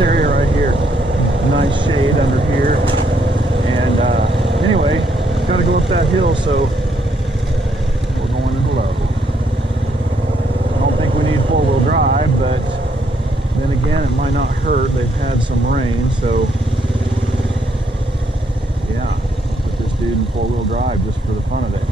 this area right here. Nice shade under here. And anyway, got to go up that hill, so we're going into low. I don't think we need four-wheel drive, but then again, it might not hurt. They've had some rain, so yeah, I'll put this dude in four-wheel drive just for the fun of it.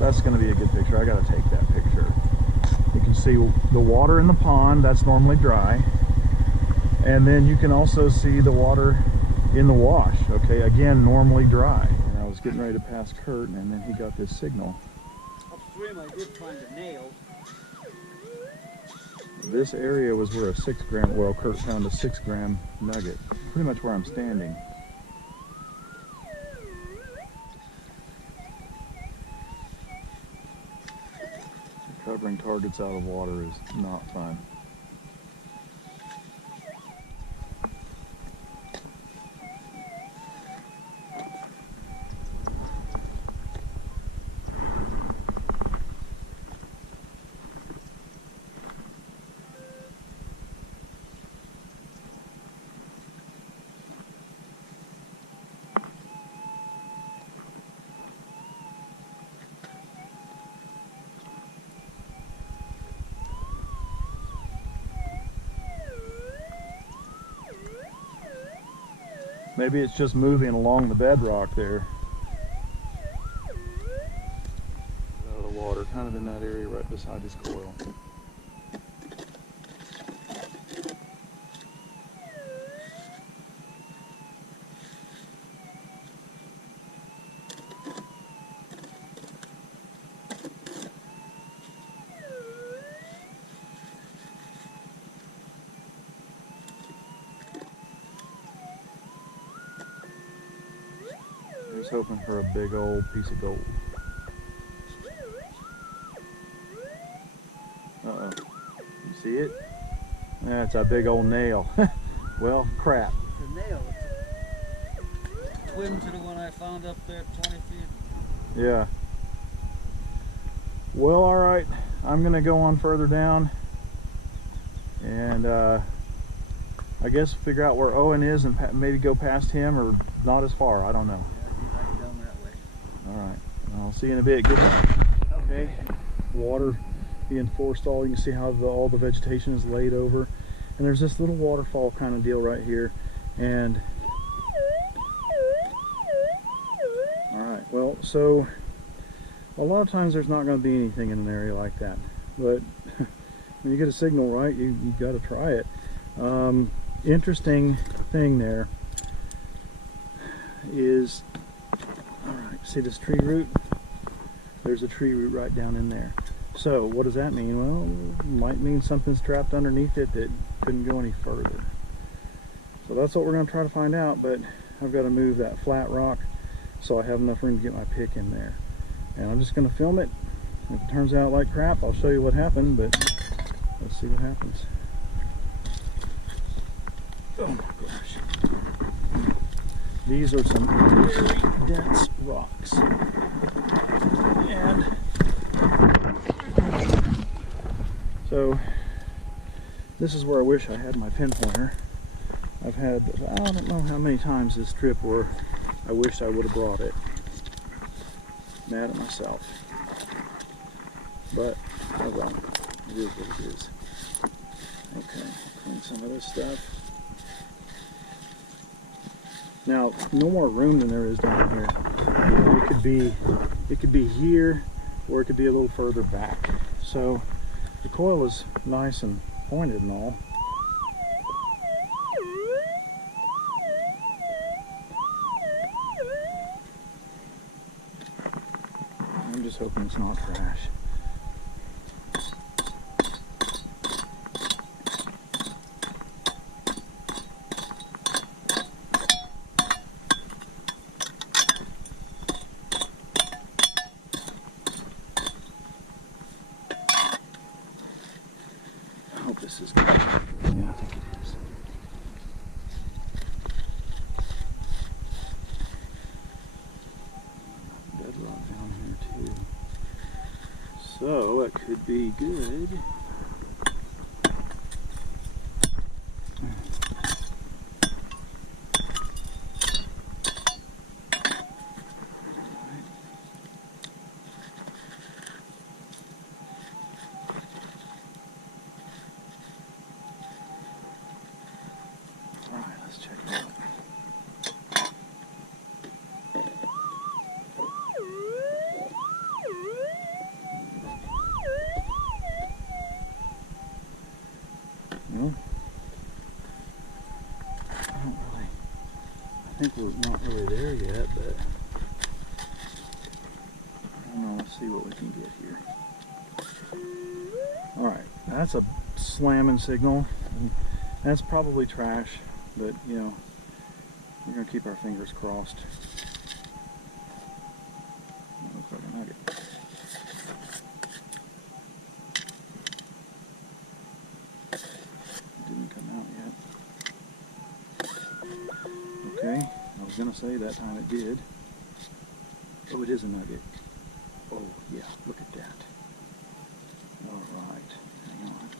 That's going to be a good picture. I got to take that picture. You can see the water in the pond, that's normally dry. And then you can also see the water in the wash, okay, again, normally dry. And I was getting ready to pass Kurt, and then he got this signal. Upstream I did find a nail. This area was where a 6 gram, well, Kurt found a 6 gram nugget, pretty much where I'm standing. Covering targets out of water is not fun. Maybe it's just moving along the bedrock there. Out of the water, kind of in that area right beside his coil. He's hoping for a big old piece of gold. Uh-oh. You see it? That's a big old nail. Well, crap. The nail. It's twin to the one I found up there 20 feet. Yeah. Well, alright. I'm going to go on further down. And I guess figure out where Owen is and maybe go past him or not as far. I don't know. Alright, I'll see you in a bit. Good night. Okay, water being forestalled. You can see how all the vegetation is laid over. And there's this little waterfall kind of deal right here. And alright, well, so a lot of times there's not going to be anything in an area like that. But when you get a signal right, you got to try it. Interesting thing there is, alright, see this tree root? There's a tree root right down in there. So what does that mean? Well, it might mean something's trapped underneath it that couldn't go any further. So that's what we're going to try to find out, but I've got to move that flat rock so I have enough room to get my pick in there. And I'm just going to film it. If it turns out like crap, I'll show you what happened, but let's see what happens. Oh my gosh. These are some very dense rocks. And so this is where I wish I had my pinpointer. I've had, I don't know how many times this trip where I wish I would have brought it. Mad at myself. But, oh well, it is what it is. Okay, clean some of this stuff. Now, no more room than there is down here. You know, it could be here, or it could be a little further back. So the coil is nice and pointed and all. I'm just hoping it's not trash. this is good. Yeah, I think it is. Bedrock down here too. So it could be good. Let's check it out. Well, I think we're not really there yet, but I don't know, let's see what we can get here. Alright, that's a slamming signal. That's probably trash, but you know, we're going to keep our fingers crossed. That looks like a nugget. Didn't come out yet. Okay, I was going to say that time it did. Oh, it is a nugget. Oh, yeah, look at that. Alright, hang on.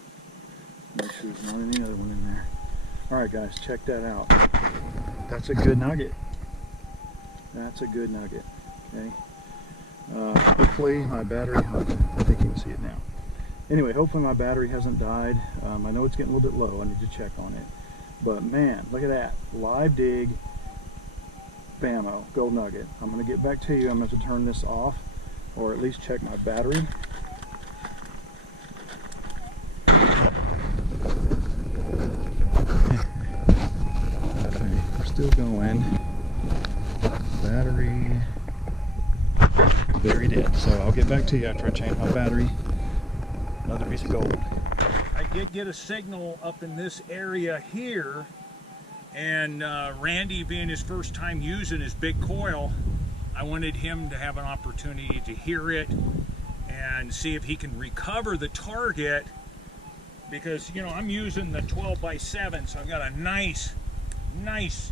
Make sure there's not any other one in there. Alright guys, check that out. That's a good nugget. That's a good nugget. Okay. Hopefully my battery, I think you can see it now. Anyway, hopefully my battery hasn't died. I know it's getting a little bit low. I need to check on it. But man, look at that. Live dig, bammo, gold nugget. I'm going to get back to you. I'm going to have to turn this off or at least check my battery. Still going. Battery very dead. So I'll get back to you after I change my battery. Another piece of gold. I did get a signal up in this area here, and Randy being his first time using his big coil, I wanted him to have an opportunity to hear it and see if he can recover the target, because you know I'm using the 12x7, so I've got a nice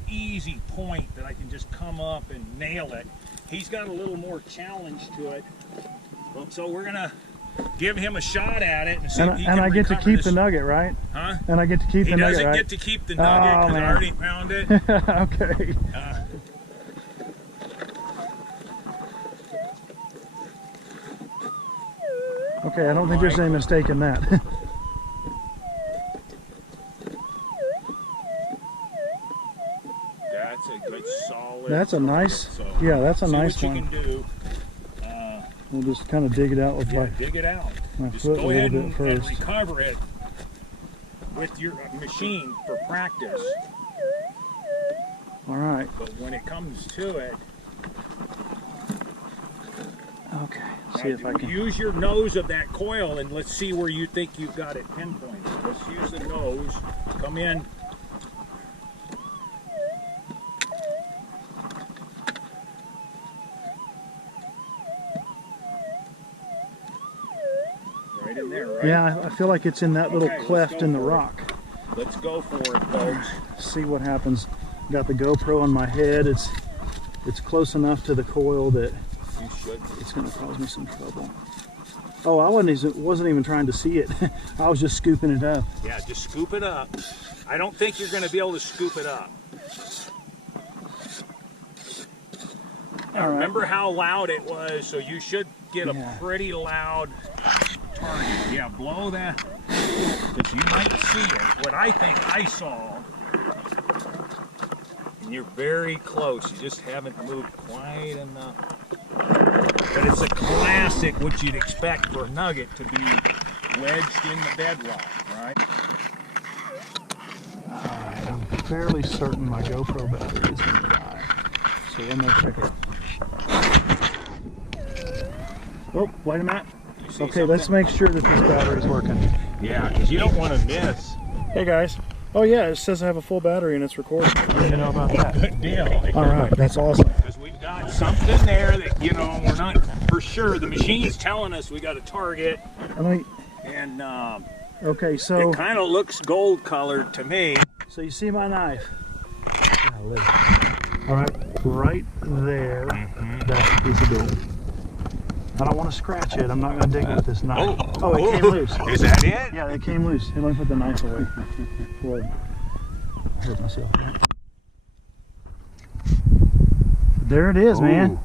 easy point that I can just come up and nail it. He's got a little more challenge to it, so we're gonna give him a shot at it and see if he can and I get to keep this. the nugget, right? Huh? And I get to keep the nugget, right? He doesn't get to keep the nugget because I already found it. Okay. Okay, I don't think there's any mistake in that. That's a good solid. That's a nice, so yeah, that's a nice what one. you can do. We'll just kind of dig it out with Dig it out. my Just foot a go little ahead bit and first. recover it with your machine for practice. All right. But when it comes to it, Okay. See if I can. use your nose of that coil and let's see where you think you've got it pinpointed. Let's use the nose. Come in. Right in there, right? Yeah, I feel like it's in that little Okay, let's cleft go in the for it. rock. Let's go for it, folks. See what happens. Got the GoPro on my head. It's close enough to the coil that You should. it's going to cause me some trouble. Oh, I wasn't even trying to see it. I was just scooping it up. Yeah, just scoop it up. I don't think you're going to be able to scoop it up. Now, remember how loud it was, so you should get a pretty loud target. Yeah, blow that, because you might see it. What I think I saw, and you're very close, you just haven't moved quite enough. But it's a classic, what you'd expect for a nugget to be wedged in the bedrock, right? I'm fairly certain my GoPro battery is going to die. So I'm going to check it. Oh, wait a minute. Okay, let's make sure that this battery's working. Yeah, because you don't want to miss. Hey guys. Oh yeah, it says I have a full battery and it's recording. I didn't know about that. Good deal. All right, that's awesome. Because we've got something there that, you know, we're not for sure. The machine's telling us we got a target. Let me, And Okay, so It kind of looks gold colored to me. so you see my knife. Golly. All right there. That's a piece of gold. I don't want to scratch it. I'm not going to dig it with this knife. Oh, it came loose. Is that it? Yeah, it came loose. Here, let me put the knife away. Boy, I hurt myself. There it is, man. Ooh.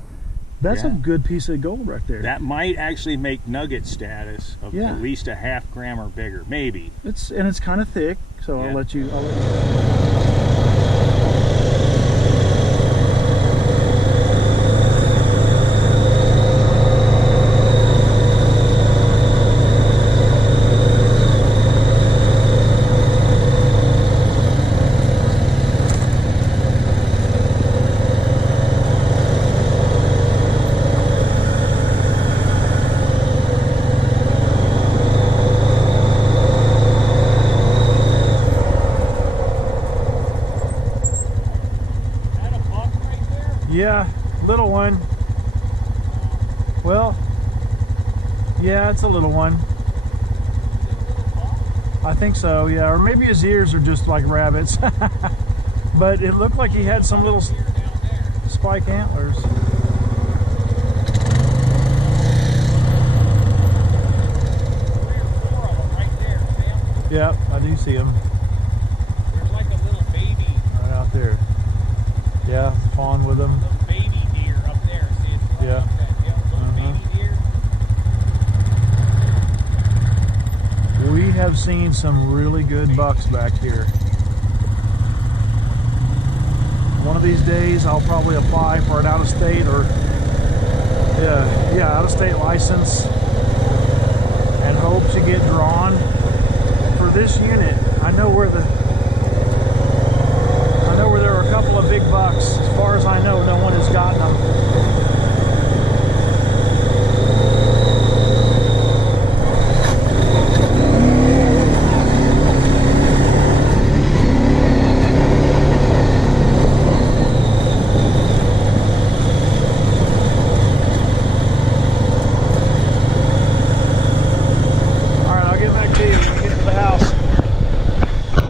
That's Yeah. a good piece of gold right there. That might actually make nugget status of Yeah. at least a half gram or bigger, maybe. It's kind of thick, so Yeah. I'll let you. Yeah, little one. Well, yeah, it's a little one. I think so, yeah. Or maybe his ears are just like rabbits. But it looked like he had some little spike antlers. Yep, I do see him. There's like a little baby. Right out there. Yeah, fawn with him. Little baby deer up there. See, it's right Yeah. up that hill. Little baby deer. We have seen some really good bucks back here. One of these days I'll probably apply for an out-of-state or out-of-state license and hope to get drawn for this unit. I know where there are a couple of big bucks. As far as I know, no